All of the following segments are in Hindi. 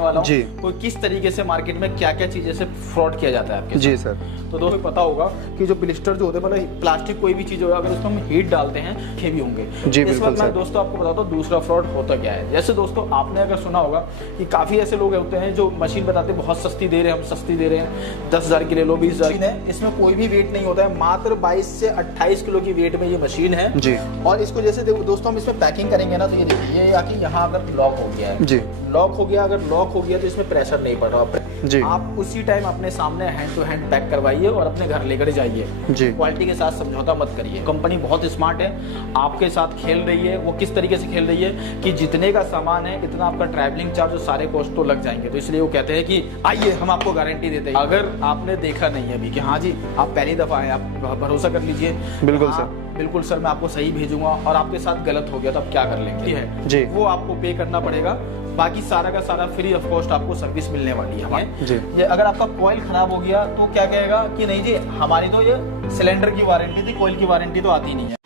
वाला हूँ तो किस तरीके से मार्केट में क्या क्या चीजें से फ्रॉड किया जाता है आपके जी सर। तो दोस्तों पता होगा कि जो ब्लिस्टर जो होते हैं मतलब प्लास्टिक कोई भी चीज होगा अगर उसमें हम हीट डालते हैं हेवी होंगे। जी इस वक्त मैं दोस्तों आपको बताता हूँ दूसरा फ्रॉड होता क्या है। जैसे दोस्तों आपने अगर सुना होगा कि काफी ऐसे लोग होते हैं जो मशीन बताते हैं बहुत सस्ती दे रहे हैं, हम सस्ती दे रहे हैं 10,000 की ले लो 20,000 है। इसमें कोई भी वेट नहीं होता है, मात्र 22 से 28 किलो की वेट में ये मशीन है जी। और इसको जैसे दोस्तों हम इसमें पैकिंग करेंगे ना तो ये देखिए ये आके यहाँ अगर लॉक हो गया है जी, लॉक हो गया, अगर लॉक हो गया तो इसमें प्रेशर नहीं पड़ रहा जी। आप उसी टाइम अपने सामने हैंड टू हैंड पैक करवाइए और अपने घर लेकर जाइए जी। क्वालिटी के साथ समझौता मत करिए। कंपनी बहुत स्मार्ट है, आपके साथ खेल रही है। वो किस तरीके से खेल रही है कि जितने का सामान है इतना आपका ट्रैवलिंग चार्ज और सारे कॉस्ट तो लग जाएंगे, तो इसलिए वो कहते हैं कि आइए हम आपको गारंटी देते हैं। अगर आपने देखा नहीं है अभी कि हाँ जी आप पहली दफा आए, आप भरोसा कर लीजिए। बिल्कुल सर, बिल्कुल सर, मैं आपको सही भेजूंगा और आपके साथ गलत हो गया तो आप क्या कर लेंगे है जी, वो आपको पे करना पड़ेगा। बाकी सारा का सारा फ्री ऑफ कॉस्ट आपको सर्विस मिलने वाली है जी। ये अगर आपका कॉइल खराब हो गया तो क्या कहेगा कि नहीं जी हमारी तो ये सिलेंडर की वारंटी थी, कॉइल की वारंटी तो आती नहीं है।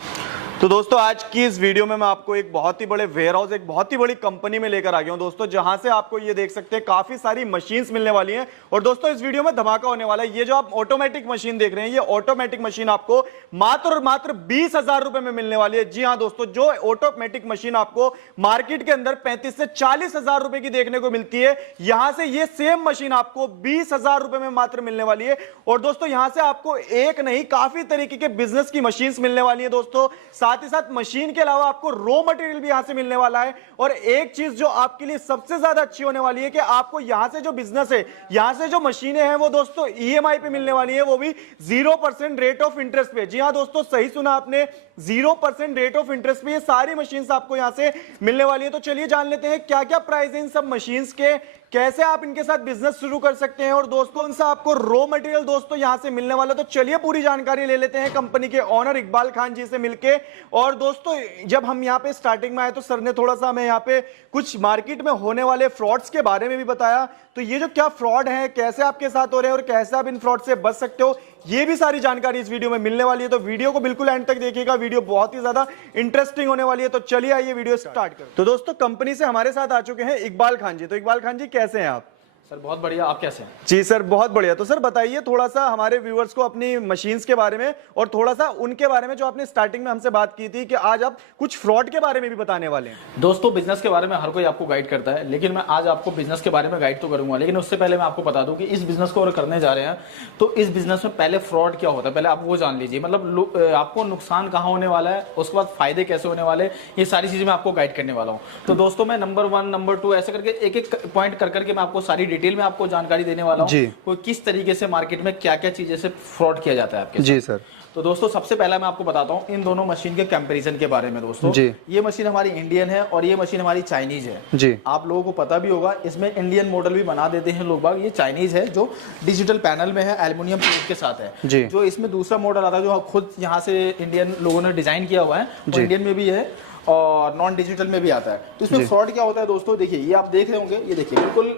तो दोस्तों आज की इस वीडियो में मैं आपको एक बहुत ही बड़े वेयर हाउस, एक बहुत ही बड़ी कंपनी में लेकर आ गया हूं दोस्तों, जहां से आपको ये देख सकते हैं काफी सारी मशीन्स मिलने वाली हैं। और दोस्तों इस वीडियो में धमाका होने वाला है। ये जो आप ऑटोमेटिक मशीन देख रहे हैं, ये ऑटोमेटिक मशीन आपको मात्र और मात्र 20,000 रुपए में मिलने वाली है। जी हाँ दोस्तों, जो ऑटोमेटिक मशीन आपको मार्केट के अंदर 35 से 40,000 रुपए की देखने को मिलती है, यहां से ये सेम मशीन आपको 20,000 रुपए में मात्र मिलने वाली है। और दोस्तों यहां से आपको एक नहीं काफी तरीके के बिजनेस की मशीन्स मिलने वाली है दोस्तों। साथ ही साथ मशीन के अलावा आपको रॉ मटेरियल भी यहां से मिलने वाला है। और एक चीज जो आपके लिए सबसे ज्यादा अच्छी होने वाली है कि आपको यहां से जो बिजनेस है, यहां से जो मशीनें हैं वो दोस्तों ईएमआई पे मिलने वाली है, वो भी 0% रेट ऑफ इंटरेस्ट पे। जी हां दोस्तों, सही सुना आपने, 0% रेट ऑफ इंटरेस्ट पे ये सारी मशीन्स आपको यहां से मिलने वाली है। तो चलिए जान लेते हैं क्या क्या प्राइस है इन सब मशीन्स के, कैसे आप इनके साथ बिजनेस शुरू कर सकते हैं और दोस्तों कौन सा आपको रॉ मटेरियल दोस्तों यहां से मिलने वाला। तो चलिए पूरी जानकारी ले लेते हैं कंपनी के ओनर इकबाल खान जी से मिलके। और दोस्तों जब हम यहां पे स्टार्टिंग में आए तो सर ने थोड़ा सा हमें यहां पे कुछ मार्केट में होने वाले फ्रॉड्स के बारे में भी बताया। तो ये जो क्या फ्रॉड है, कैसे आपके साथ हो रहे हैं और कैसे आप इन फ्रॉड से बच सकते हो, ये भी सारी जानकारी इस वीडियो में मिलने वाली है। तो वीडियो को बिल्कुल एंड तक देखिएगा, वीडियो बहुत ही ज्यादा इंटरेस्टिंग होने वाली है। तो चलिए आइए वीडियो स्टार्ट करें। तो दोस्तों कंपनी से हमारे साथ आ चुके हैं इकबाल खान जी। तो इकबाल खान जी कैसे हैं आप? सर बहुत बढ़िया, आप कैसे हैं? जी सर बहुत बढ़िया। तो सर बताइए थोड़ा सा हमारे व्यूअर्स को अपनी मशीन्स के बारे में और थोड़ा सा उनके बारे में जो आपने स्टार्टिंग में हमसे बात की थी कि आज आप कुछ फ्रॉड के बारे में भी बताने वाले हैं। दोस्तों बिजनेस के बारे में हर कोई आपको गाइड करता है, लेकिन मैं आज आपको बिजनेस के बारे में गाइड तो करूंगा, लेकिन उससे पहले मैं आपको बता दूं कि इस बिजनेस को अगर करने जा रहे हैं तो इस बिजनेस में पहले फ्रॉड क्या होता है पहले आप वो जान लीजिए। मतलब आपको नुकसान कहाँ होने वाला है, उसके बाद फायदे कैसे होने वाले, ये सारी चीजें मैं आपको गाइड करने वाला हूँ। तो दोस्तों मैं नंबर 1 नंबर 2 ऐसे करके एक एक पॉइंट कर करके मैं आपको सारी डिटेल में आपको जानकारी देने वाला हूं कोई किस तरीके से मार्केट में क्या क्या चीजें से फ्रॉड किया जाता है आपके जी सर। तो दोस्तों सबसे पहला मैं आपको बताता हूं इन दोनों मशीन के कंपैरिजन के बारे में दोस्तों जी। ये मशीन हमारी इंडियन है और ये मशीन हमारी चाइनीज है जी। आप लोगों को पता भी होगा इसमें इंडियन मॉडल भी बना देते हैं लोग बाग, ये चाइनीज है जो डिजिटल पैनल में है, एल्युमिनियम प्लेट के साथ है जी। जो इसमें दूसरा मॉडल आता है जो खुद यहाँ से इंडियन लोगों ने डिजाइन किया हुआ है, इंडियन में भी है और नॉन डिजिटल में भी आता है। तो इसमें फ्रॉड क्या होता है दोस्तों, देखिए ये आप देख रहे होंगे, ये देखिए बिल्कुल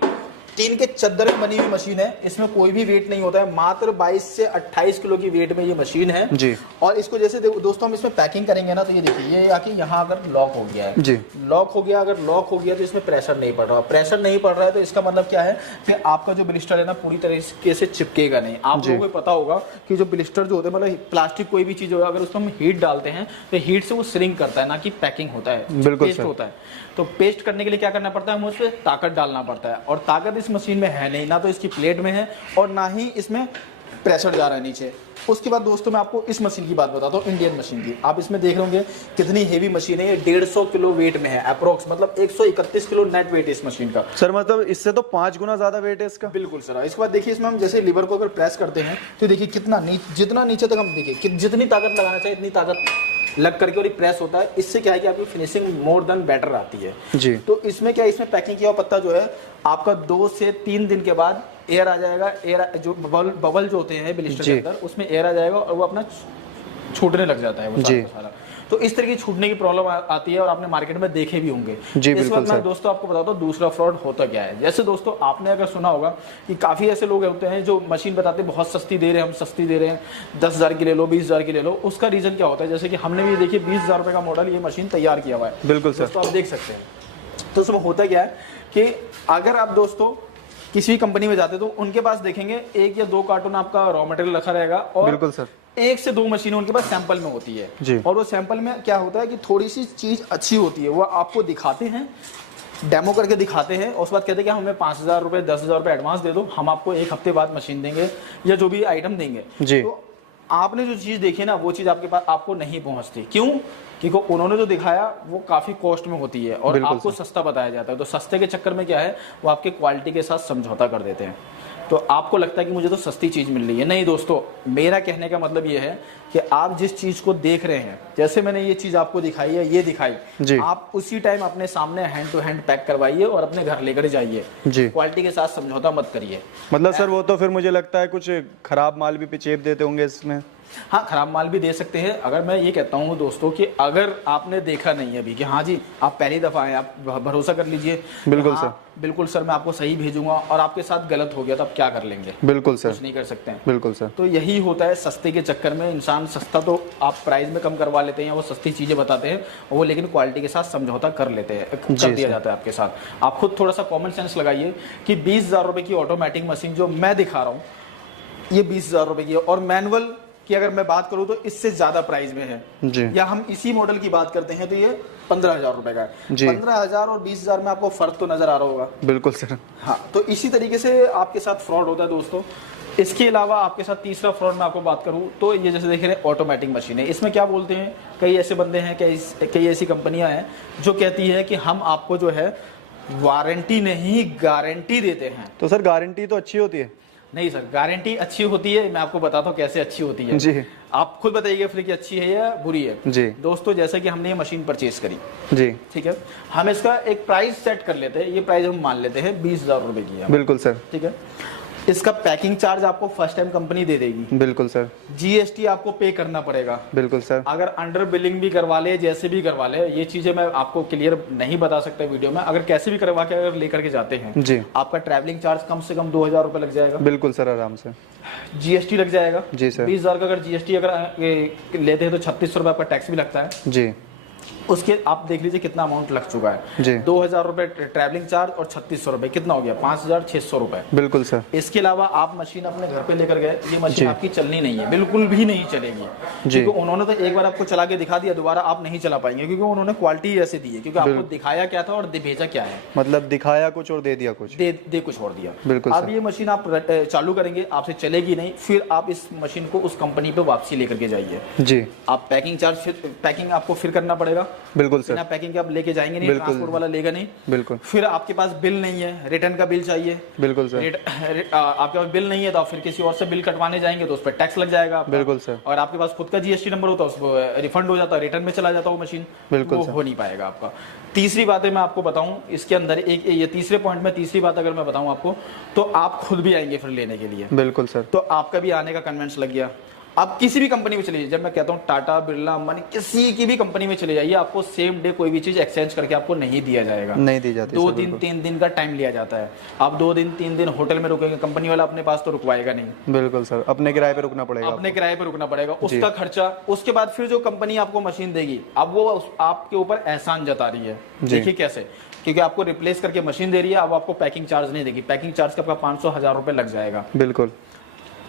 टीन के चद्दर में बनी हुई मशीन है, इसमें कोई भी वेट नहीं होता है, मात्र 22 से 28 किलो की वेट में ये मशीन है जी। और इसको जैसे दोस्तों हम इसमें पैकिंग करेंगे ना तो ये देखिए ये आके यहाँ अगर लॉक हो गया है जी, लॉक हो गया, अगर लॉक हो गया तो इसमें प्रेशर नहीं पड़ रहा, प्रेशर नहीं पड़ रहा है तो इसका मतलब क्या है कि आपका जो ब्लिस्टर है ना पूरी तरीके से चिपकेगा नहीं। आप लोगों को पता होगा कि जो ब्लिस्टर जो होते हैं मतलब प्लास्टिक कोई भी चीज होगा अगर उसको हम हीट डालते हैं तो हीट से वो श्रिंक करता है, ना कि पैकिंग होता है, पेस्ट होता है। तो पेस्ट करने के लिए क्या करना पड़ता है, हमें उसमें ताकत डालना पड़ता है और ताकत इस मशीन में है नहीं, ना तो इसकी प्लेट में है और ना ही इसमें प्रेशर जा रहा है नीचे। उसके बाद दोस्तों मैं आपको इस मशीन की बात बताता हूँ, इंडियन मशीन की। आप इसमें देख रहे होंगे कितनी हेवी मशीन है, ये 150 किलो वेट में है अप्रोक्स, मतलब 131 किलो नेट वेट है इस मशीन का। सर मतलब इससे तो 5 गुना ज्यादा वेट है इसका। बिल्कुल सर। इसके बाद देखिए इसमें हम जैसे लीवर को अगर प्रेस करते हैं तो देखिए कितना जितना नीचे तक हम देखिए जितनी ताकत लगाना चाहिए इतनी ताकत लग करके और ये प्रेस होता है। इससे क्या है कि आपकी फिनिशिंग मोर देन बेटर आती है जी। तो इसमें क्या, इसमें पैकिंग किया हुआ पत्ता जो है आपका 2 से 3 दिन के बाद एयर आ जाएगा, एयर जो बबल जो होते हैं ब्लिस्टर के अंदर उसमें एयर आ जाएगा और वो अपना छूटने लग जाता है वो सारा। तो इस तरह की छूटने की प्रॉब्लम आती है और आपने मार्केट में देखे भी होंगे जी। इस वक्त मैं दोस्तों आपको बताता हूँ दूसरा फ्रॉड होता क्या है। जैसे दोस्तों आपने अगर सुना होगा कि काफी ऐसे लोग होते हैं जो मशीन बताते हैं बहुत सस्ती दे रहे हैं, हम सस्ती दे रहे हैं, 10,000 की ले लो 20,000 की ले लो। उसका रीजन क्या होता है, जैसे कि हमने भी देखिए 20,000 रुपए का मॉडल ये मशीन तैयार किया हुआ है, बिल्कुल सर, तो आप देख सकते हैं। तो उसमें होता क्या है कि अगर आप दोस्तों किसी भी कंपनी में जाते तो उनके पास देखेंगे 1 या 2 कार्टून आपका रॉ मटेरियल रखा रहेगा और बिल्कुल सर 1 से 2 मशीनें उनके पास सैंपल में होती है जी। और वो सैंपल में क्या होता है कि थोड़ी सी चीज अच्छी होती है, वो आपको दिखाते हैं, डेमो करके दिखाते हैं और उसके बाद कहते हैं कि हमें 5,000 रुपए 10,000 रुपए एडवांस दे दो, हम आपको 1 हफ्ते बाद मशीन देंगे या जो भी आइटम देंगे जी। तो आपने जो चीज देखी ना वो चीज आपके पास आपको नहीं पहुंचती। क्यों? क्योंकि उन्होंने जो दिखाया वो काफी कॉस्ट में होती है और आपको सस्ता बताया जाता है, तो सस्ते के चक्कर में क्या है वो आपके क्वालिटी के साथ समझौता कर देते हैं, तो आपको लगता है कि मुझे तो सस्ती चीज मिल रही है। नहीं दोस्तों, मेरा कहने का मतलब ये है कि आप जिस चीज को देख रहे हैं, जैसे मैंने ये चीज आपको दिखाई है, ये दिखाई, आप उसी टाइम अपने सामने हैंड टू हैंड पैक करवाइए और अपने घर लेकर जाइए। क्वालिटी के साथ समझौता मत करिए। मतलब सर वो तो फिर मुझे लगता है कुछ खराब माल भी चेप देते होंगे इसमें। हाँ, खराब माल भी दे सकते हैं। अगर मैं ये कहता हूँ दोस्तों कि अगर आपने देखा नहीं है अभी कि हाँ जी आप पहली दफा आए, आप भरोसा कर लीजिए। बिल्कुल हाँ, सर, बिल्कुल सर मैं आपको सही भेजूंगा और आपके साथ गलत हो गया तो आप क्या कर लेंगे? बिल्कुल सर, कुछ नहीं कर सकते हैं। बिल्कुल सर। तो यही होता है, सस्ते के चक्कर में इंसान सस्ता तो आप प्राइस में कम करवा लेते हैं, वो सस्ती चीजें बताते हैं वो, लेकिन क्वालिटी के साथ समझौता कर लेते हैं, कर दिया जाता है आपके साथ। आप खुद थोड़ा सा कॉमन सेंस लगाइए कि 20,000 रुपए की ऑटोमेटिक मशीन जो मैं दिखा रहा हूँ ये 20,000 रुपए की है और मैनुअल की अगर मैं बात करूं तो इससे ज्यादा प्राइस में है जी। या हम इसी मॉडल की बात करते हैं तो ये 15,000 रुपए का है। 15,000 और 20,000 में आपको फर्क तो नजर आ रहा होगा। बिल्कुल सर। हाँ, तो इसी तरीके से आपके साथ फ्रॉड होता है दोस्तों। इसके अलावा आपके साथ तीसरा फ्रॉड में आपको बात करूं तो ये जैसे देख रहे हैं ऑटोमेटिक मशीन है, इसमें क्या बोलते हैं, कई ऐसे बंदे हैं, कई ऐसी कंपनियां हैं जो कहती है कि हम आपको जो है वारंटी नहीं गारंटी देते हैं। तो सर गारंटी तो अच्छी होती है? नहीं सर, गारंटी अच्छी होती है, मैं आपको बताता हूँ कैसे अच्छी होती है जी। आप खुद बताइएगा फिर कि अच्छी है या बुरी है जी। दोस्तों, जैसे कि हमने ये मशीन परचेज करी जी, ठीक है, हम इसका एक प्राइस सेट कर लेते हैं, ये प्राइस हम मान लेते हैं 20,000 रुपए की है। बिल्कुल सर। ठीक है, इसका पैकिंग चार्ज आपको फर्स्ट टाइम कंपनी दे देगी। बिल्कुल सर। जीएसटी आपको पे करना पड़ेगा। बिल्कुल सर। अगर अंडर बिलिंग भी करवा ले, जैसे भी करवा ले, ये चीजें मैं आपको क्लियर नहीं बता सकता वीडियो में, अगर कैसे भी करवा के अगर लेकर के जाते हैं जी, आपका ट्रैवलिंग चार्ज कम से कम 2,000 रुपए लग जाएगा। बिल्कुल सर, आराम से। जीएसटी लग जाएगा जी सर। 20,000 का अगर जीएसटी अगर लेते हैं तो 3600 रुपए आपका टैक्स भी लगता है जी। उसके आप देख लीजिए कितना अमाउंट लग चुका है जी। 2,000 रुपए ट्रैवलिंग चार्ज और 3600 रुपए, कितना हो गया 5,600 रुपए। बिल्कुल सर। इसके अलावा आप मशीन अपने घर पे लेकर गए, ये मशीन आपकी चलनी नहीं है, बिल्कुल भी नहीं चलेगी, क्योंकि उन्होंने तो एक बार आपको चला के दिखा दिया, दोबारा आप नहीं चला पाएंगे, क्योंकि उन्होंने क्वालिटी ऐसे दी है, क्योंकि आपको दिखाया क्या था और भेजा क्या है, मतलब दिखाया कुछ और दे दिया कुछ, दे कुछ और दिया। बिल्कुल। अब ये मशीन आप चालू करेंगे, आपसे चलेगी नहीं, फिर आप इस मशीन को उस कंपनी पे वापसी लेकर के जाइए जी। आप पैकिंग चार्ज पैकिंग आपको फिर करना पड़ेगा। बिल्कुल सर। पैकिंग के आप लेके जाएंगे नहीं, ट्रांसपोर्ट वाला लेगा नहीं। बिल्कुल। फिर आपके पास बिल नहीं है, रिटर्न का बिल चाहिए। बिल्कुल सर। आपके पास बिल नहीं है तो आप फिर किसी और से बिल कटवाने जाएंगे तो उस पर टैक्स लग जाएगा आपका। बिल्कुल सर। और आपके पास खुद का जीएसटी नंबर होता है, रिफंड हो जाता है, रिटर्न में चला जाता है वो मशीन, बिल्कुल हो नहीं पाएगा आपका। तीसरी बात है मैं आपको बताऊं इसके अंदर एक ये तीसरे पॉइंट में तीसरी बात अगर मैं बताऊं आपको तो आप खुद भी आएंगे फिर लेने के लिए। बिल्कुल सर। तो आपका भी आने का कन्वेंस लग गया। आप किसी भी कंपनी में चले जाइए, जब मैं कहता हूँ टाटा बिरला अंबानी किसी की भी कंपनी में चले जाइए, आपको सेम डे कोई भी चीज एक्सचेंज करके आपको नहीं दिया जाएगा, नहीं दी जाती। 2 दिन 3 दिन का टाइम लिया जाता है। आप 2 दिन 3 दिन होटल में रुकेंगे, कंपनी वाला अपने पास तो रुकवाएगा नहीं। बिल्कुल सर, अपने किराए पे रुकना पड़ेगा, अपने किराए पे रुकना पड़ेगा, उसका खर्चा। उसके बाद फिर जो कंपनी आपको मशीन देगी, अब वो आपके ऊपर एहसान जता रही है। देखिए कैसे, क्योंकि आपको रिप्लेस करके मशीन दे रही है, अब आपको पैकिंग चार्ज नहीं देगी, पैकिंग चार्ज का आपका 500-1000 रुपए लग जाएगा। बिल्कुल।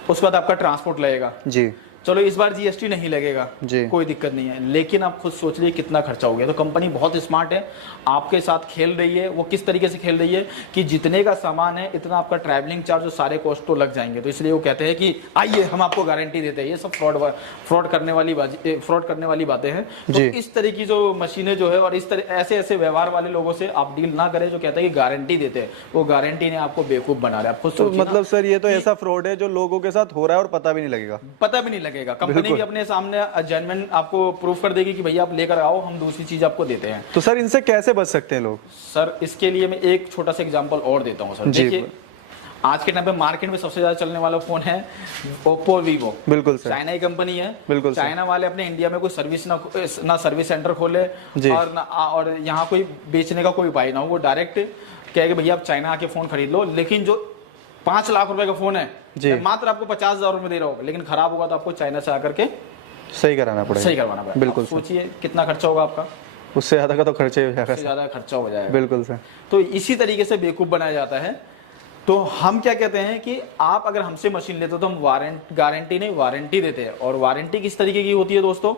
उसके बाद आपका ट्रांसपोर्ट लगेगा जी। चलो इस बार जीएसटी नहीं लगेगा जी, कोई दिक्कत नहीं है, लेकिन आप खुद सोच लीजिए कितना खर्चा हो गया। तो कंपनी बहुत स्मार्ट है, आपके साथ खेल रही है। वो किस तरीके से खेल रही है कि जितने का सामान है इतना आपका ट्रैवलिंग चार्ज और सारे कॉस्ट तो लग जाएंगे, तो इसलिए वो कहते हैं कि आइए हम आपको गारंटी देते हैं। ये सब फ्रॉड करने वाली बातें हैं। तो इस तरह की जो मशीनें जो है और इस तरह ऐसे व्यवहार वाले लोगों से आप डील ना करें जो कहते हैं कि गारंटी देते हैं, वो गारंटी ने आपको बेवकूफ बना रहा है। आपको तो मतलब सर ये तो ऐसा फ्रॉड है जो लोगों के साथ हो रहा है और पता भी नहीं लगेगा। कंपनी भी अपने सामने जेन्युइन आपको प्रूफ कर देगी कि भैया आप लेकर आओ, हम दूसरी चीज आपको देते हैं। तो सर इनसे कैसे बच सकते हैं लोग? सर इसके लिए मैं एक छोटा सा एग्जांपल और देता हूं सर। देखिए आज के टाइम पे मार्केट में सबसे ज्यादा चलने वाला फोन है ओप्पो वीवो। बिल्कुल सर। चाइना की कंपनी है। बिल्कुल। चाइना वाले अपने इंडिया में कोई सर्विस ना सर्विस सेंटर खोले और यहाँ कोई बेचने का कोई उपाय ना हो, वो डायरेक्ट कहे कि भैया आप चाइना आके फोन खरीद लो, लेकिन जो 5 लाख रुपए का फोन है मात्र आपको 50,000 रुपए दे रहा होगा, लेकिन खराब होगा तो आपको चाइना से आकर के सही कराना पड़ेगा, सही करवाना पड़ेगा। बिल्कुल। सोचिए कितना खर्चा होगा आपका। उससे ज्यादा का तो खर्चा ही हो जाएगा, ज्यादा खर्चा हो जाएगा। बिल्कुल सर। तो इसी तरीके से बेवकूफ बनाया जाता है। तो हम क्या कहते हैं कि आप अगर हमसे मशीन लेते हो तो हम गारंटी नहीं वारंटी देते हैं। और वारंटी किस तरीके की होती है दोस्तों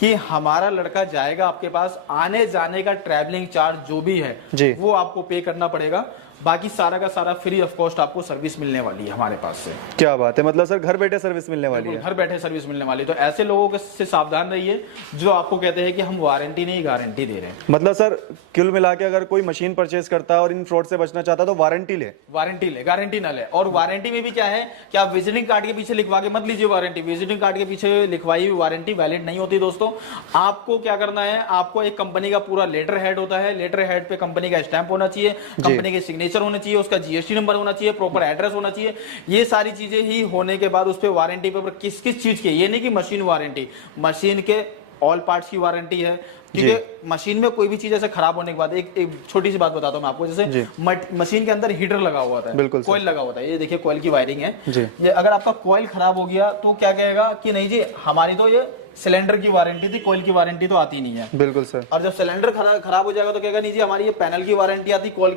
कि हमारा लड़का जाएगा आपके पास, आने जाने का ट्रैवलिंग चार्ज जो भी है जी, वो आपको पे करना पड़ेगा, बाकी सारा का सारा फ्री ऑफ कॉस्ट आपको सर्विस मिलने वाली है हमारे पास से। क्या बात है, मतलब सर घर बैठे सर्विस मिलने वाली है। घर बैठे सर्विस मिलने वाली है। तो ऐसे लोगों से सावधान रहिए जो आपको कहते हैं कि हम वारंटी नहीं गारंटी दे रहे हैं। मतलब सर कुल मिला के अगर कोई मशीन परचेज करता है और इन फ्रॉड से बचना चाहता है तो वारंटी ले, गारंटी ना ले। और वारंटी में भी क्या है कि आप विजिटिंग कार्ड के पीछे लिखवा के मत लीजिए वारंटी। विजिटिंग कार्ड के पीछे लिखवाई हुई वारंटी वैलिड नहीं होती दोस्तों। आपको क्या करना है, आपको एक कंपनी का पूरा लेटर हेड होता है, लेटर हेड पे कंपनी का स्टैंप होना चाहिए, कंपनी के सिग्नेचर होना चाहिए, उसका जीएसटी नंबर होना चाहिए, प्रॉपर एड्रेस होना चाहिए। ये सारी चीजें ही होने के बाद उस पे वारंटी पेपर किस किस चीज की, ये नहीं कि मशीन वारंटी, मशीन के ऑल पार्ट्स की वारंटी है। क्योंकि मशीन में कोई भी चीज ऐसे खराब होने के बाद एक छोटी सी बात बताता हूं मैं आपको, जैसे मशीन के अंदर हीटर लगा हुआ था, बिल्कुल कॉइल लगा हुआ था, ये देखिए कॉइल की वायरिंग है। ये अगर आपका कॉइल खराब हो गया तो क्या कहेगा कि नहीं जी हमारी तो ये सिलेंडर की वारंटी थी, कॉइल की वारंटी तो आती नहीं है। बिल्कुल सर। और जब सिलेंडर खराब हो जाएगा तो कहेगा नहीं जी हमारी ये पैनल की वारंटी आती, कॉइल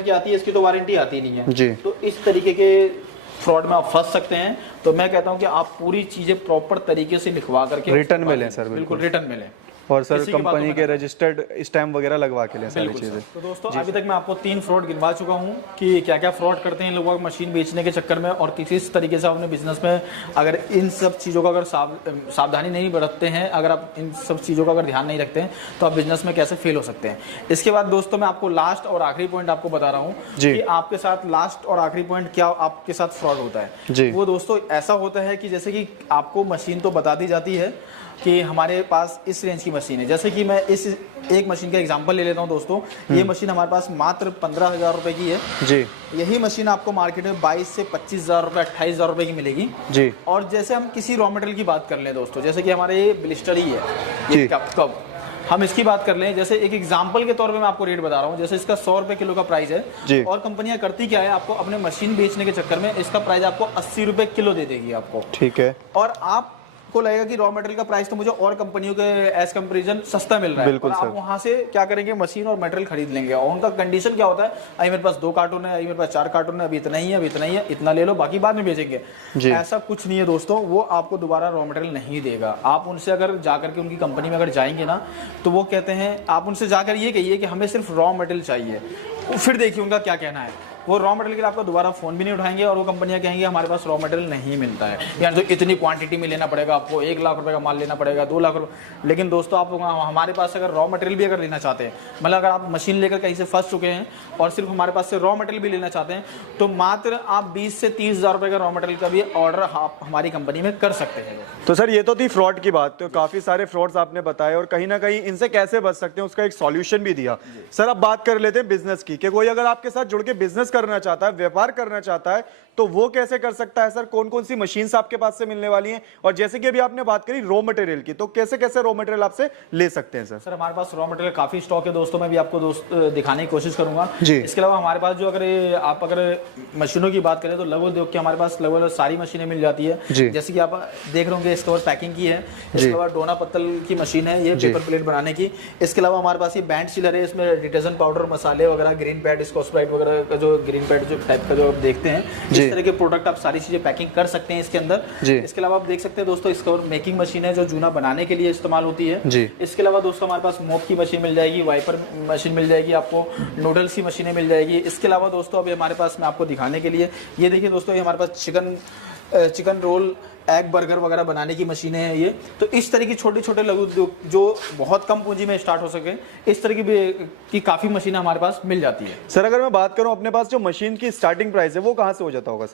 की आती है, इसकी तो वारंटी आती नहीं है जी। तो इस तरीके के फ्रॉड में आप फंस सकते हैं। तो मैं कहता हूं कि आप पूरी चीजें प्रॉपर तरीके से लिखवा करके रिटर्न में लें सर, बिल्कुल रिटर्न में लें। और सर कंपनी के रजिस्टर्ड स्टैम्प वगैरह लगवा के लें सारी चीजें। तो दोस्तों अभी तक मैं आपको 3 फ्रॉड गिनवा चुका हूं कि क्या क्या फ्रॉड करते हैं लोग मशीन बेचने के चक्कर में। और किस तरीके से अपने बिजनेस में अगर इन सब चीज़ों का अगर सावधानी नहीं बरतते हैं, अगर आप इन सब चीज़ों का अगर ध्यान नहीं रखते हैं तो आप बिजनेस में कैसे फेल हो सकते हैं। इसके बाद दोस्तों मैं आपको लास्ट और आखिरी पॉइंट आपको बता रहा हूँ कि आपके साथ लास्ट और आखिरी पॉइंट क्या आपके साथ फ्रॉड होता है। वो दोस्तों ऐसा होता है कि जैसे कि आपको मशीन तो बता दी जाती है कि हमारे पास इस रेंज की मशीन है। जैसे कि मैं इस एक मशीन का एग्जांपल ले लेता हूं दोस्तों। ये मशीन हमारे पास मात्र 15,000 रुपए की है जी। यही मशीन आपको मार्केट में 22 से 25,000 रुपए 28,000 रुपए की मिलेगी जी। और जैसे हम किसी रॉ मटेरियल की बात कर लें दोस्तों, जैसे कि हमारे ये ब्लिस्टर ही है, ये कब हम इसकी बात कर लें, जैसे एक एग्जांपल के तौर पे मैं आपको रेट बता रहा हूँ। जैसे इसका 100 रुपए किलो का प्राइस है और कंपनियां करती क्या है, आपको अपने मशीन बेचने के चक्कर में इसका प्राइस आपको 80 रुपए किलो दे देगी आपको, ठीक है। और आप को लगेगा कि रॉ मटेरियल का प्राइस तो मुझे और कंपनियों के एज कंपैरिजन सस्ता मिल रहा है। और आप वहां से क्या करेंगे, मशीन और मटेरियल खरीद लेंगे। और उनका कंडीशन क्या होता है, अभी मेरे पास 2 कार्टून है, अभी मेरे पास 4 कार्टून है, अभी इतना ही है, अभी इतना ही है, इतना ले लो बाकी बाद में बेचेंगे। ऐसा कुछ नहीं है दोस्तों, वो आपको दोबारा रॉ मटेरियल नहीं देगा। आप उनसे अगर जाकर के उनकी कंपनी में अगर जाएंगे ना तो वो कहते हैं, आप उनसे जाकर ये कहिए कि हमें सिर्फ रॉ मटेरियल चाहिए, फिर देखिए उनका क्या कहना है। वो रॉ मटेरियल के लिए आपका दोबारा फोन भी नहीं उठाएंगे और वो कंपनियां कहेंगे हमारे पास रॉ मटेरियल नहीं मिलता है, यानी तो इतनी क्वांटिटी में लेना पड़ेगा आपको, 1 लाख रुपए का माल लेना पड़ेगा, 2 लाख रुपए। लेकिन दोस्तों आप हमारे पास अगर रॉ मटेरियल भी अगर लेना चाहते हैं, मतलब अगर आप मशीन लेकर कहीं से फंस चुके हैं और सिर्फ हमारे पास से रॉ मटेरियल भी लेना चाहते हैं तो मात्र आप 20 से 30,000 रुपए का रॉ मटेरियल का भी ऑर्डर आप हमारी कंपनी में कर सकते हैं। तो सर ये तो थी फ्रॉड की बात, तो काफी सारे फ्रॉड्स आपने बताए और कहीं ना कहीं इनसे कैसे बच सकते हैं उसका एक सॉल्यूशन भी दिया। सर अब बात कर लेते हैं बिजनेस की, कि कोई अगर आपके साथ जुड़ के बिजनेस करना चाहता है, व्यापार करना चाहता है, तो वो कैसे कर सकता है। सर कौन कौन सी मशीन्स आपके पास से मिलने वाली हैं, और जैसे कि अभी आपने बात करी रॉ मटेरियल की, तो कैसे कैसे रॉ मटेरियल आपसे ले सकते हैं। सर हमारे पास रॉ मटेरियल काफी स्टॉक है दोस्तों, मैं भी आपको दिखाने की कोशिश करूंगा जी। इसके अलावा हमारे पास जो अगर मशीनों की बात करें तो लगभग हमारे पास लगभग सारी मशीनें मिल जाती है। जैसे कि आप देख रहे होंगे इसके ऊपर पैकिंग की है, इसके अलावा डोना पत्तल की मशीन है, ये पेपर प्लेट बनाने की। इसके अलावा हमारे पास ये बैंड सीलर है, इसमें डिटर्जेंट पाउडर, मसाले वगैरह, ग्रीन पैड, स्कॉच-ब्राइट वगैरह का जो ग्रीन पैड जो टाइप का जो आप देखते हैं, इस तरह के प्रोडक्ट आप सारी चीजें पैकिंग कर सकते हैं इसके अंदर। इसके अलावा आप देख सकते हैं दोस्तों इसका मेकिंग मशीन है जो जूना बनाने के लिए इस्तेमाल होती है। इसके अलावा दोस्तों हमारे पास मोप की मशीन मिल जाएगी, वाइपर मशीन मिल जाएगी, आपको नूडल्स की मशीनें मिल जाएगी। इसके अलावा दोस्तों अभी हमारे पास, मैं आपको दिखाने के लिए ये देखिए दोस्तों, ये हमारे पास चिकन रोल, एग बर्गर वगैरह बनाने की मशीनें हैं ये। तो इस तरह की छोटे छोटे लघु उद्योग जो बहुत कम पूंजी में स्टार्ट हो सके, इस तरह की काफी मशीनें हमारे पास मिल जाती है। सर अगर मैं बात करूं अपने पास जो मशीन की स्टार्टिंग प्राइस है वो कहां से हो जाता होगा।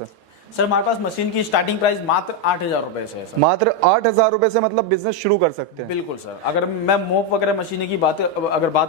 सर हमारे पास मशीन की स्टार्टिंग प्राइस मात्र 8,000 रुपए से है सर। मात्र 8,000 रुपए से मतलब बिजनेस शुरू कर सकते हैं। बिल्कुल सर। अगर मैं मोप वगैरह मशीनें की बात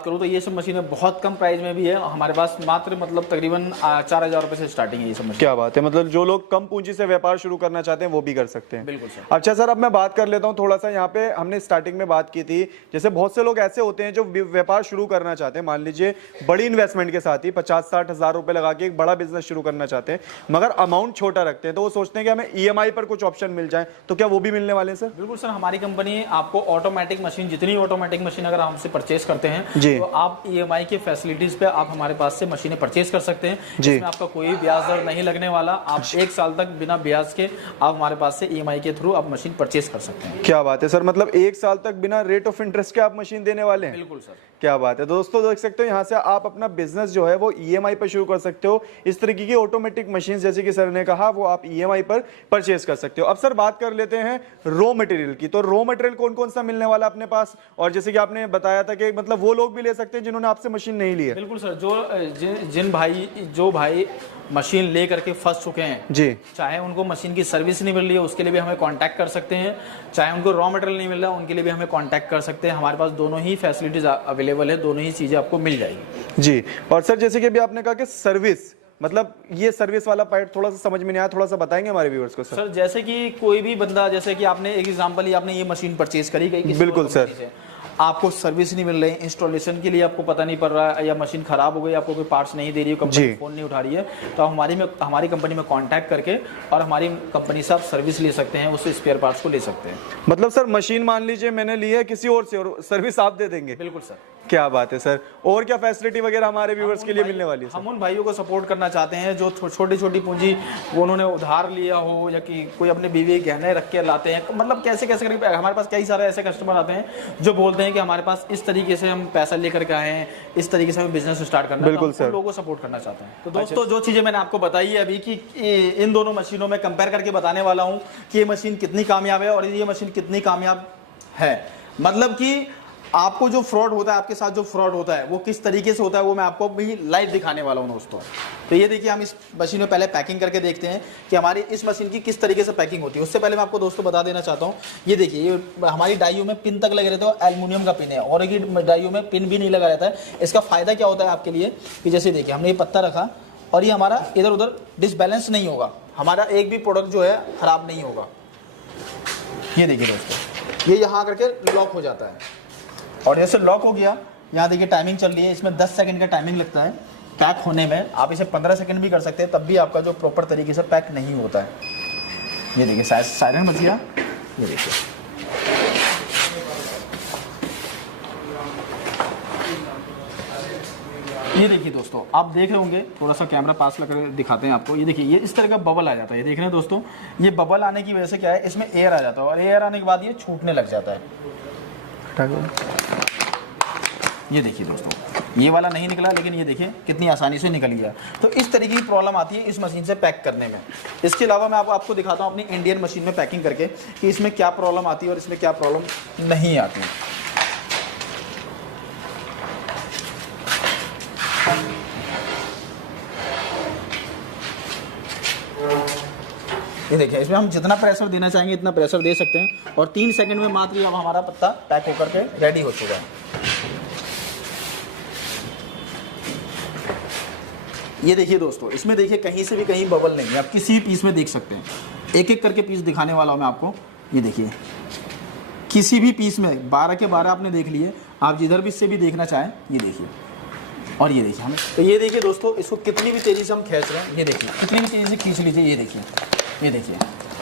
करूं तो ये सब मशीनें बहुत कम प्राइस में भी है हमारे पास, मात्र मतलब तकरीबन 4,000 रुपए से स्टार्टिंग है ये सब मशीन। क्या बात है, मतलब जो लोग कम पूंजी से व्यापार शुरू करना चाहते हैं वो भी कर सकते हैं। बिल्कुल सर। अच्छा सर अब मैं बात कर लेता हूँ थोड़ा सा, यहाँ पे हमने स्टार्टिंग में बात की थी, जैसे बहुत से लोग ऐसे होते हैं जो व्यापार शुरू करना चाहते हैं, मान लीजिए बड़ी इन्वेस्टमेंट के साथ ही 50-60 हजार रुपए लगा के एक बड़ा बिजनेस शुरू करना चाहते हैं, मगर अमाउंट छोटा रखते हैं तो वो सोचते हैं कि हमें ईएमआई पर कुछ ऑप्शन मिल जाए, तो क्या वो भी मिलने वाले हैं सर? बिल्कुल सर, हमारी कंपनी आपको ऑटोमेटिक मशीन, जितनी ऑटोमेटिक मशीन अगर हमसे परचेस करते हैं जी, तो आप ईएमआई के फैसिलिटीज पे आप हमारे पास से मशीनें परचेस कर सकते हैं। इसमें आपका कोई ब्याज दर नहीं लगने वाला। आप 1 साल तक बिना ब्याज के आप हमारे पास से ईएमआई के थ्रू आप मशीन परचेस कर सकते हैं। क्या बात है सर, मतलब 1 साल तक बिना रेट ऑफ इंटरेस्ट के आप मशीन देने वाले हैं? बिल्कुल सर। क्या बात है दोस्तों, देख सकते हो यहाँ से आप अपना बिजनेस जो है वो ईएमआई पर शुरू कर सकते हो। इस तरीके की ऑटोमेटिक मशीन जैसे कि सर ने कहा वो आप ईएमआई पर परचेस कर सकते हो। अब सर बात कर लेते हैं रॉ मटेरियल की, तो रॉ मटेरियल कौन कौन सा मिलने वाला अपने पास, और जैसे कि आपने बताया था कि मतलब वो लोग भी ले सकते हैं जिन्होंने आपसे मशीन नहीं ली है? बिल्कुल सर, जो भाई मशीन ले करके फंस चुके हैं जी, चाहे उनको मशीन की सर्विस नहीं मिल रही है उसके लिए भी हमें कांटेक्ट कर सकते हैं, चाहे उनको रॉ मटेरियल नहीं मिल रहा है उनके लिए भी हमें कांटेक्ट कर सकते हैं। हमारे पास दोनों ही फैसिलिटीज अवेलेबल है, दोनों ही चीज़ें आपको मिल जाएगी। जी, और सर जैसे कि अभी आपने कहा कि सर्विस, मतलब ये सर्विस वाला पार्ट थोड़ा सा समझ में नहीं आया, थोड़ा सा बताएंगे हमारे व्यूअर्स को सर? सर जैसे कि कोई भी बंदा, जैसे कि आपने एक एग्जांपल लिया, आपने ये मशीन परचेज करी गई, बिल्कुल सर, आपको सर्विस नहीं मिल रही, इंस्टॉलेशन के लिए आपको पता नहीं पड़ रहा है, या मशीन खराब हो गई, आपको कोई पार्ट्स नहीं दे रही है, कंपनी फोन नहीं उठा रही है, तो हमारी कंपनी में कांटेक्ट करके और हमारी कंपनी से आप सर्विस ले सकते हैं, उससे स्पेयर पार्ट्स को ले सकते हैं। मतलब सर मशीन मान लीजिए मैंने ली है किसी और से और सर्विस आप दे देंगे? बिल्कुल सर। क्या बात है सर, और क्या फैसिलिटी वगैरह हमारे व्यूअर्स के लिए मिलने वाली है? हम उन भाइयों को सपोर्ट करना चाहते हैं जो छोटी छोटी पूंजी उन्होंने उधार लिया हो, या कि कोई अपने बीवी गहने रख के लाते हैं, मतलब कैसे कैसे करके हमारे पास कई सारे ऐसे कस्टमर आते हैं जो बोलते हैं कि हमारे पास इस तरीके से हम पैसा लेकर के आए हैं, इस तरीके से हमें बिजनेस स्टार्ट करना है। बिल्कुल सर, लोगों को सपोर्ट करना चाहते हैं। तो दोस्तों जो चीजें मैंने आपको बताई है अभी कि इन दोनों मशीनों में कंपेयर करके बताने वाला हूं कि ये मशीन कितनी कामयाब है और ये मशीन कितनी कामयाब है। मतलब कि आपको जो फ्रॉड होता है, आपके साथ जो फ्रॉड होता है वो किस तरीके से होता है वो मैं आपको भी लाइव दिखाने वाला हूं दोस्तों। तो ये देखिए, हम इस मशीन में पहले पैकिंग करके देखते हैं कि हमारी इस मशीन की किस तरीके से पैकिंग होती है। उससे पहले मैं आपको दोस्तों बता देना चाहता हूं, ये देखिए, ये हमारी डाइयों में पिन तक लगे रहते हैं, एल्युमिनियम का पिन है, और एक डाइयों में पिन भी नहीं लगा रहता है। इसका फायदा क्या होता है आपके लिए कि जैसे देखिए, हमने ये पत्ता रखा और ये हमारा इधर उधर डिसबैलेंस नहीं होगा, हमारा एक भी प्रोडक्ट जो है खराब नहीं होगा। ये देखिए दोस्तों, ये यहाँ करके लॉक हो जाता है, और जैसे लॉक हो गया, यहाँ देखिए टाइमिंग चल रही है, इसमें 10 सेकंड का टाइमिंग लगता है पैक होने में। आप इसे 15 सेकंड भी कर सकते हैं, तब भी आपका जो प्रॉपर तरीके से पैक नहीं होता है। ये देखिए साइरन बज गया, ये देखिए, ये देखिए दोस्तों, आप देख रहे होंगे, थोड़ा सा कैमरा पास लगा दिखाते हैं आपको। ये देखिए, ये इस तरह का बबल आ जाता है, ये देख रहे हैं दोस्तों। ये बबल आने की वजह से क्या है, इसमें एयर आ जाता है, और एयर आने के बाद ये छूटने लग जाता है। ये देखिए दोस्तों, ये वाला नहीं निकला, लेकिन ये देखिए कितनी आसानी से निकल गया। तो इस तरीके की प्रॉब्लम आती है इस मशीन से पैक करने में। इसके अलावा मैं आपको दिखाता हूँ अपनी इंडियन मशीन में पैकिंग करके कि इसमें क्या प्रॉब्लम आती है और इसमें क्या प्रॉब्लम नहीं आती है। ये देखिए, इसमें हम जितना प्रेशर देना चाहेंगे इतना प्रेशर दे सकते हैं, और 3 सेकंड में मात्र अब हमारा पत्ता पैक होकर के रेडी हो चुका है। ये देखिए दोस्तों, इसमें देखिए कहीं से भी कहीं बबल नहीं है, आप किसी पीस में देख सकते हैं। एक एक करके पीस दिखाने वाला हूं मैं आपको। ये देखिए, किसी भी पीस में 12 के 12 आपने देख लिए, आप जिधर भी इससे भी देखना चाहें, ये देखिए। और ये देखिए हमें, तो ये देखिए दोस्तों, इसको कितनी भी तेज़ी से हम खींच रहे हैं, ये देखिए कितनी भी तेज़ी से खींच लीजिए, ये देखिए, ये देखिए,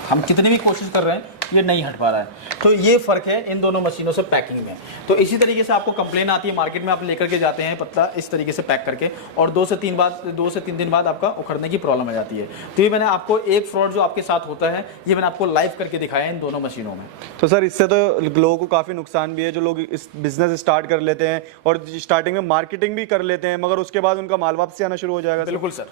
हम कितनी भी कोशिश कर रहे हैं ये नहीं हट पा रहा है। तो ये फ़र्क है इन दोनों मशीनों से पैकिंग में। तो इसी तरीके से आपको कंप्लेन आती है, मार्केट में आप लेकर के जाते हैं पत्ता इस तरीके से पैक करके, और 2 से 3 दिन बाद आपका उखड़ने की प्रॉब्लम आ जाती है। तो ये मैंने आपको एक फ्रॉड जो आपके साथ होता है, ये मैंने आपको लाइव करके दिखाया है इन दोनों मशीनों में। तो सर इससे तो लोगों को काफ़ी नुकसान भी है, जो लोग इस बिजनेस स्टार्ट कर लेते हैं और स्टार्टिंग में मार्केटिंग भी कर लेते हैं, मगर उसके बाद उनका माल वापसी आना शुरू हो जाएगा। बिल्कुल सर।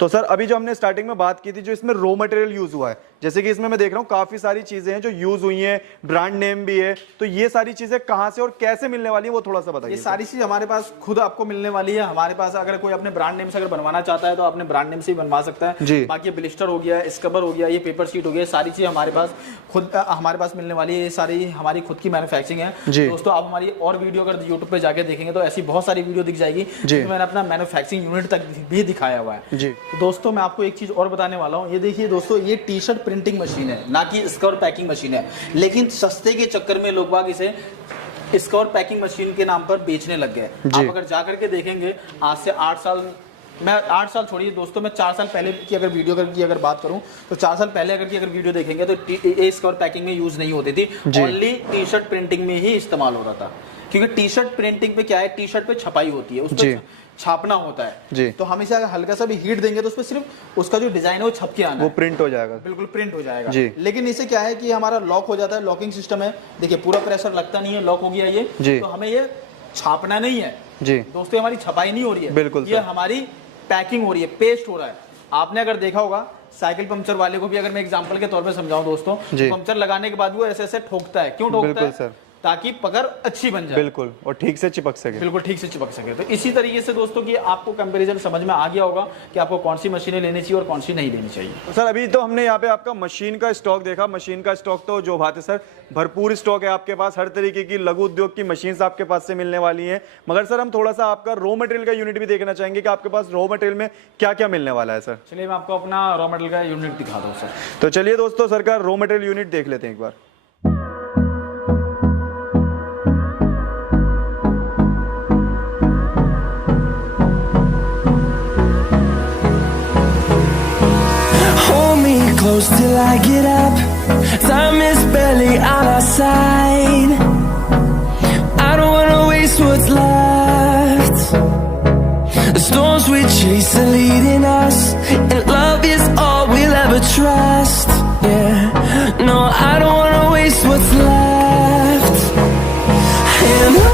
तो सर अभी जो हमने स्टार्टिंग में बात की थी, जो इसमें रॉ मटेरियल यूज हुआ है, जैसे कि इसमें मैं देख रहा हूँ काफी सारी चीजें हैं जो यूज हुई हैं, ब्रांड नेम भी है, तो ये सारी चीजें कहाँ से और कैसे मिलने वाली है वो थोड़ा सा बताइए। ये सारी चीज हमारे पास खुद आपको मिलने वाली है। हमारे पास अगर कोई अपने ब्रांड नेम से अगर बनवाना चाहता है तो अपने ब्रांड नेम से ही बनवा सकता है जी। बाकी ब्लिस्टर हो गया, स्क्रबर हो गया, ये पेपर शीट हो गया, सारी चीज हमारे पास मिलने वाली है। ये सारी हमारी खुद की मैन्युफैक्चरिंग है दोस्तों। आप हमारी और वीडियो अगर यूट्यूब पे जाके देखेंगे तो ऐसी बहुत सारी वीडियो दिख जाएगी, मैंने अपना मैन्युफैक्चरिंग यूनिट तक भी दिखाया हुआ है जी। दोस्तों मैं आपको एक चीज और बताने वाला हूँ। ये देखिए दोस्तों, ये टी शर्ट प्रिंटिंग मशीन है, ना कि स्कर्ट पैकिंग मशीन है, लेकिन सस्ते के चक्कर में लोग बाग इसे स्कर्ट पैकिंग मशीन के नाम पर बेचने लग गए। आप अगर जाकर के देखेंगे आज से 8 साल मैं 8 साल छोड़िए दोस्तों, मैं 4 साल पहले की अगर वीडियो की अगर बात करूं तो 4 साल पहले अगर वीडियो देखेंगे तो एस कवर पैकिंग में यूज नहीं होती थी, ओनली टी शर्ट प्रिंटिंग में ही इस्तेमाल होता था। क्योंकि टी शर्ट प्रिंटिंग पे क्या है, टी शर्ट पे छपाई होती है, उस पर छापना होता है, तो हम इसे अगर हल्का सा भी हीट देंगे तो उस पर सिर्फ उसका जो डिजाइन है वो छप के आना है, वो प्रिंट हो जाएगा, बिल्कुल प्रिंट हो जाएगा। लेकिन इसे क्या है कि हमारा लॉक हो जाता है, लॉकिंग सिस्टम है, देखिए पूरा प्रेशर लगता नहीं है, लॉक हो गया ये, तो हमें ये छापना नहीं है जी दोस्तों, हमारी छपाई नहीं हो रही है, बिल्कुल ये हमारी पैकिंग हो रही है, पेस्ट हो रहा है। आपने अगर देखा होगा साइकिल पंक्चर वाले को भी अगर मैं एग्जांपल के तौर पे समझाऊं दोस्तों, पंक्चर लगाने के बाद वो ऐसे ऐसे ठोकता है, क्यों ठोकता है सर? ताकि पकड़ अच्छी बन जाए, बिल्कुल, और ठीक से चिपक सके, बिल्कुल ठीक से चिपक सके। तो इसी तरीके से दोस्तों कि आपको कंपैरिजन समझ में आ गया होगा कि आपको कौन सी मशीनें लेनी चाहिए और कौन सी नहीं लेनी चाहिए। तो सर अभी तो हमने यहाँ पे आपका मशीन का स्टॉक देखा, मशीन का स्टॉक तो जो बात है सर, भरपूर स्टॉक है आपके पास, हर तरीके की लघु उद्योग की मशीन आपके पास से मिलने वाली है। मगर सर हम थोड़ा सा आपका रॉ मटेरियल का यूनिट भी देखना चाहेंगे कि आपके पास रॉ मटेरियल में क्या क्या मिलने वाला है सर। चलिए मैं आपको अपना रॉ मटेरियल का यूनिट दिखा दूं सर। तो चलिए दोस्तों सर का रॉ मटेरियल यूनिट देख लेते हैं एक बार। Close till I get up, time is barely on our side. I don't wanna waste what's left. The storms we chase are leading us, and love is all we'll ever trust. Yeah.